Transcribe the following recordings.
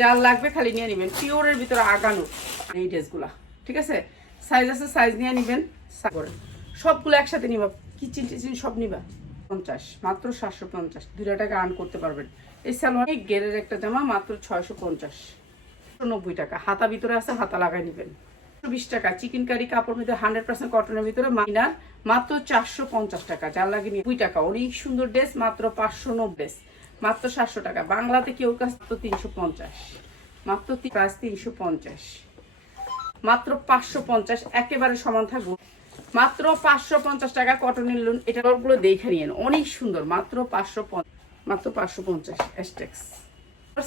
যার লাগবে, খালি নিয়ে নেবেন। পিওরের ভিতরে আগানো এই ড্রেসগুলা, ঠিক আছে? সাইজ আছে সাইজ নিয়ে নেবেন সবগুলো একসাথে নিবা, কিচিন টিচিন সব নিবা। পঞ্চাশ, মাত্র সাতশো পঞ্চাশ দুটা টাকা আর্ন করতে পারবেন। এই সালোয়ার গেরের একটা জামা, মাত্র ছয়শো পঞ্চাশ। নব্বই টাকা, হাতা ভিতরে আছে, হাতা লাগাই নেবেন। বিশ টাকা, চিকেন কারি কাপড় ভিতরে হান্ড্রেড পার্সেন্ট কটনের ভিতরে, মাইনার মাত্র চারশো পঞ্চাশ টাকা যার লাগে দুই টাকা, অনেক সুন্দর ড্রেস মাত্র পাঁচশো নব্বই মাত্র সাতশো টাকা। বাংলাতে কেউ কাছ তো তিনশো পঞ্চাশ। মাত্র প্রাইস তিনশো পঞ্চাশ। মাত্র পাঁচশো পঞ্চাশ একেবারে সমান থাকব। মাত্র পাঁচশো পঞ্চাশ টাকা কটনের লোন এটা গুলো দেখে নিয়েন অনেক সুন্দর। মাত্র পাঁচশো মাত্র পাঁচশো পঞ্চাশ এস্টেক্স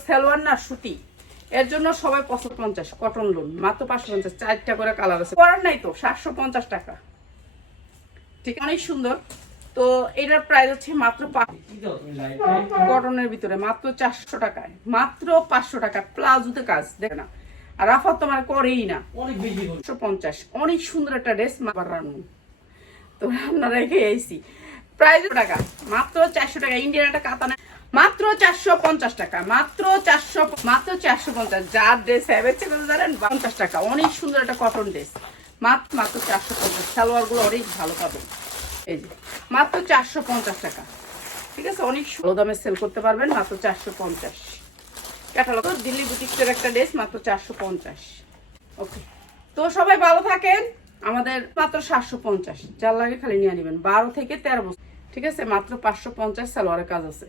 সালোয়ার না, সুতি। এর জন্য সবাই পাঁচশো পঞ্চাশ কটন লোন মাত্র পাঁচশো পঞ্চাশ। চারটা করে কালার আছে। করার নাই তো, সাতশো পঞ্চাশ টাকা। ঠিক, অনেক সুন্দর। তো এটার প্রাইস হচ্ছে মাত্র কটনের ভিতরে মাত্র চারশো টাকায়। মাত্র পাঁচশো টাকা প্লাজোতে কাজ দেখে না আর তোমার করেই না। অনেক একশো পঞ্চাশ। অনেক সুন্দর একটা ড্রেস মাবার রান্নু। তো রান্না রেখে এসি প্রাইস টাকা। মাত্র চারশো টাকা। ইন্ডিয়ান একটা কাতানা। মাত্র চারশো পঞ্চাশ টাকা। মাত্র চারশো মাত্র চারশো পঞ্চাশ। যার ড্রেস হ্যাভেছে কত জানেন? পঞ্চাশ টাকা। অনেক সুন্দর একটা কটন ড্রেস মাত্র মাত্র চারশো পঞ্চাশ। সালোয়ারগুলো অনেক ভালো পাবে মাত্র চারশো পঞ্চাশ টাকা। ঠিক আছে? অনেক ভালো দামে সেল করতে পারবেন, মাত্র চারশো পঞ্চাশ। ক্যাটালগ দিল্লি বুটিক্সের একটা ড্রেস মাত্র চারশো পঞ্চাশ। ওকে তো সবাই ভালো থাকেন। আমাদের মাত্র সাতশো পঞ্চাশ। যার লাগে খালি নিয়ে নেবেন। বারো থেকে তেরো ঠিক আছে? মাত্র পাঁচশো পঞ্চাশ সালোয়ারের কাজ আছে।